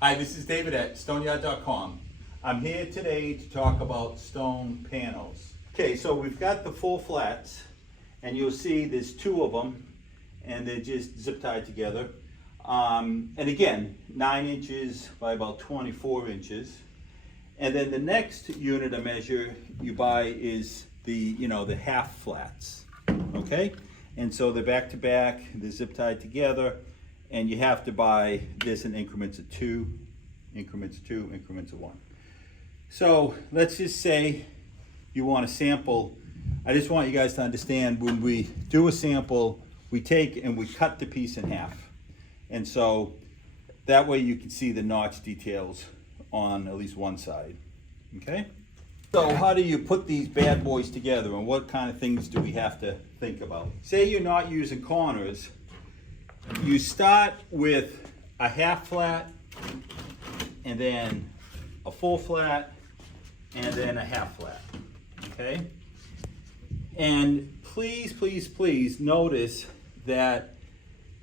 Hi, this is David at Stoneyard.com. I'm here today to talk about stone panels. Okay, so we've got the full flats, and you'll see there's two of them, and they're just zip tied together. And again, 9 inches by about 24 inches. And then the next unit of measure you buy is the half flats, okay? And so they're back to back, they're zip tied together, and you have to buy this in increments of 2, increments of 2, increments of 1. So let's just say you want a sample. I just want you guys to understand, when we do a sample, we take and we cut the piece in half. And so that way you can see the notch details on at least one side, okay? So how do you put these bad boys together, and what kind of things do we have to think about? Say you're not using corners, you start with a half flat, and then a full flat, and then a half flat, okay? And please, please, please notice that,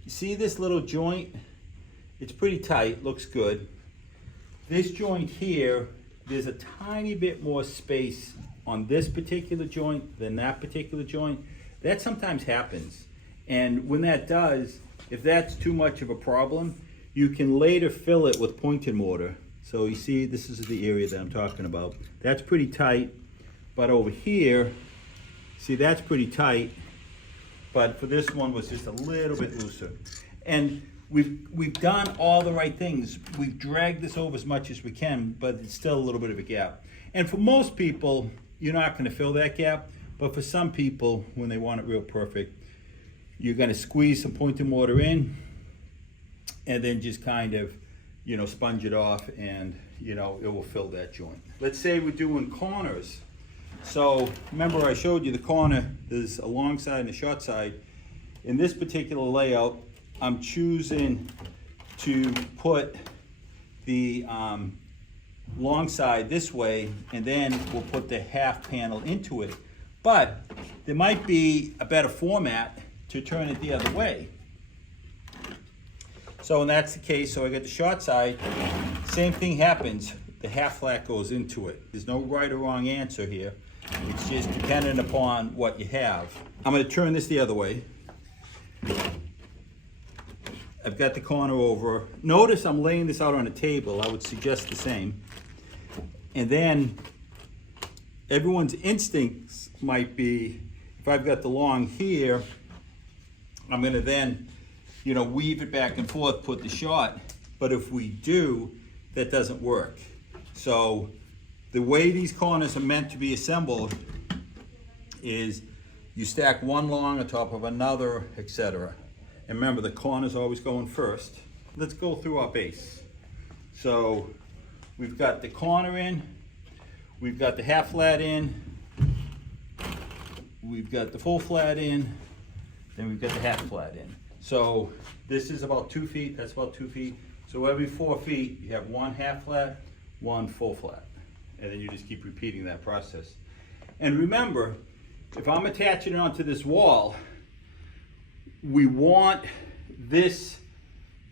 you see this little joint? It's pretty tight, looks good. This joint here, there's a tiny bit more space on this particular joint than that particular joint. That sometimes happens. And when that does, if that's too much of a problem, you can later fill it with pointed mortar. So you see, this is the area that I'm talking about. That's pretty tight, but over here, see, that's pretty tight, but for this one was just a little bit looser. And we've done all the right things. We've dragged this over as much as we can, but it's still a little bit of a gap. And for most people, you're not going to fill that gap, but for some people, when they want it real perfect, you're going to squeeze some pointed mortar in, and then just kind of, sponge it off, and it will fill that joint. Let's say we're doing corners. So remember, I showed you the corner, there's a long side and a short side. In this particular layout, I'm choosing to put the long side this way, and then we'll put the half panel into it. But there might be a better format to turn it the other way. So when that's the case, so I get the short side, same thing happens. The half flat goes into it. There's no right or wrong answer here. It's just dependent upon what you have. I'm going to turn this the other way. I've got the corner over. Notice I'm laying this out on a table. I would suggest the same. And then everyone's instincts might be, if I've got the long here, I'm going to then, weave it back and forth, put the short. But if we do, that doesn't work. So the way these corners are meant to be assembled is you stack one long on top of another, etc. And remember, the corner's always going first. Let's go through our base. So we've got the corner in, we've got the half flat in, we've got the full flat in, then we've got the half flat in. So this is about 2 feet, that's about 2 feet. So every 4 feet, you have one half flat, one full flat. And then you just keep repeating that process. And remember, if I'm attaching it onto this wall, we want this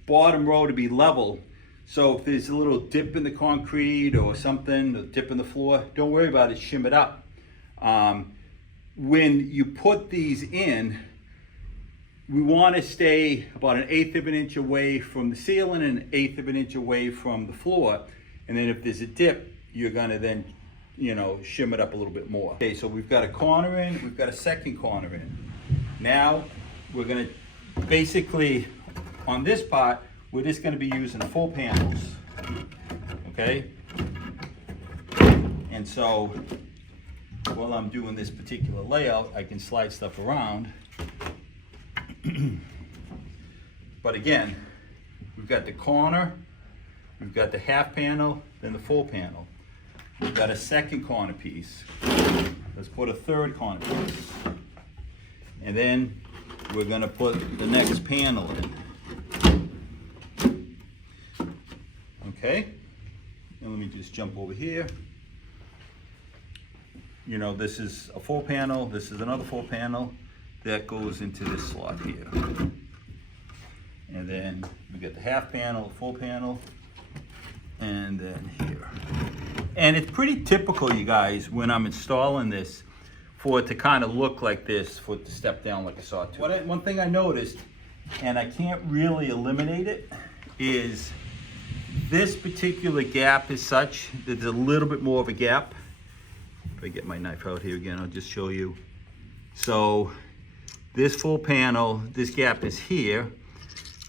bottom row to be level. So if there's a little dip in the concrete or something, a dip in the floor, don't worry about it, shim it up. When you put these in, we want to stay about 1/8 of an inch away from the ceiling and 1/8 of an inch away from the floor. And then if there's a dip, you're gonna then, shim it up a little bit more. Okay, so we've got a corner in, we've got a second corner in. Now, we're gonna, basically, on this part, we're just gonna be using full panels, okay? And so, while I'm doing this particular layout, I can slide stuff around. But again, we've got the corner, we've got the half panel, then the full panel. We've got a second corner piece. Let's put a third corner piece. And then we're gonna put the next panel in. Okay? And let me just jump over here. This is a full panel, this is another full panel. That goes into this slot here. And then we get the half panel, full panel, then here. And it's pretty typical, you guys, when I'm installing this, for it to kind of look like this, for it to step down like a sawtooth. One thing I noticed, and I can't really eliminate it, is this particular gap is such that there's a little bit more of a gap. If I get my knife out here again, I'll just show you. So this full panel, this gap is here,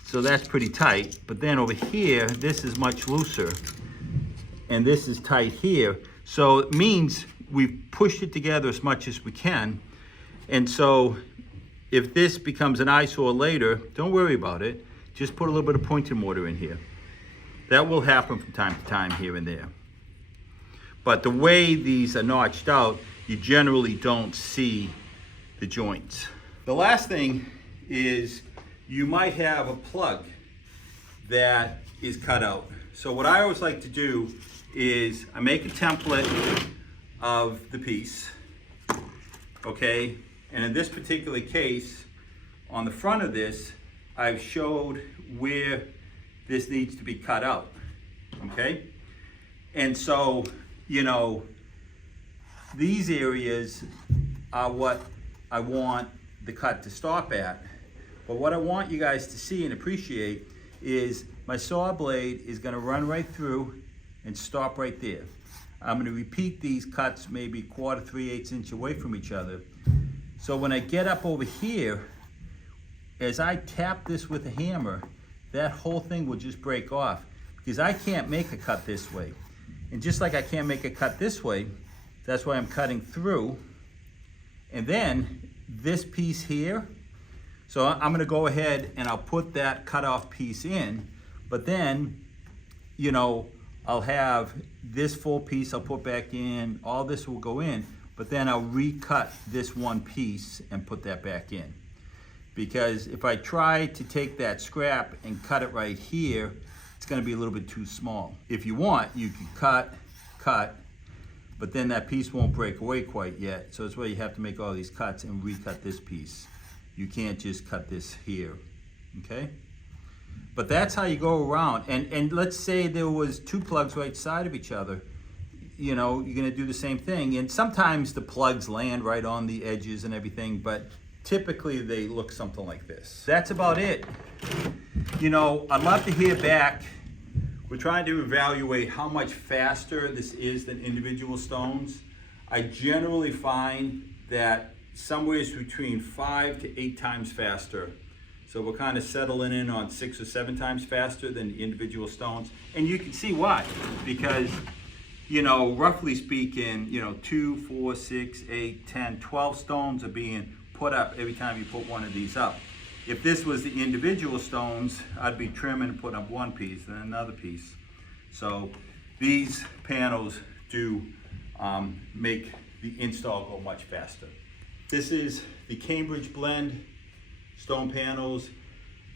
so that's pretty tight. But then over here, this is much looser, and this is tight here. So it means we've pushed it together as much as we can. And so if this becomes an eyesore later, don't worry about it. Just put a little bit of pointed mortar in here. That will happen from time to time here and there. But the way these are notched out, you generally don't see the joints. The last thing is you might have a plug that is cut out. So what I always like to do is I make a template of the piece, okay? And in this particular case, on the front of this, I've showed where this needs to be cut out, okay? And so, you know, these areas are what I want the cut to stop at. But what I want you guys to see and appreciate is my saw blade is gonna run right through and stop right there. I'm gonna repeat these cuts maybe 1/4, 3/8 inch away from each other. So when I get up over here, as I tap this with a hammer, that whole thing will just break off, because I can't make a cut this way. And just like I can't make a cut this way, that's why I'm cutting through. And then this piece here, so I'm gonna go ahead and I'll put that cut off piece in, but then, you know, I'll have this full piece I'll put back in, all this will go in, but then I'll recut this one piece and put that back in. Because if I try to take that scrap and cut it right here, it's gonna be a little bit too small. If you want, you can cut, but then that piece won't break away quite yet. So that's why you have to make all these cuts and recut this piece. You can't just cut this here, okay? But that's how you go around. And let's say there was 2 plugs right side of each other. You know, you're gonna do the same thing. And sometimes the plugs land right on the edges and everything, but typically they look something like this. That's about it. You know, I'd love to hear back. We're trying to evaluate how much faster this is than individual stones. I generally find that somewhere between 5 to 8 times faster. So we're kind of settling in on 6 or 7 times faster than the individual stones. And you can see why, because, you know, roughly speaking, you know, 2, 4, 6, 8, 10, 12 stones are being put up every time you put one of these up. If this was the individual stones, I'd be trimming and putting up one piece, then another piece. So these panels do make the install go much faster. This is the Cambridge Blend stone panels.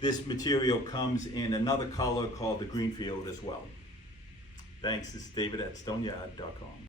This material comes in another color called the Greenfield as well. Thanks, this is David at Stoneyard.com.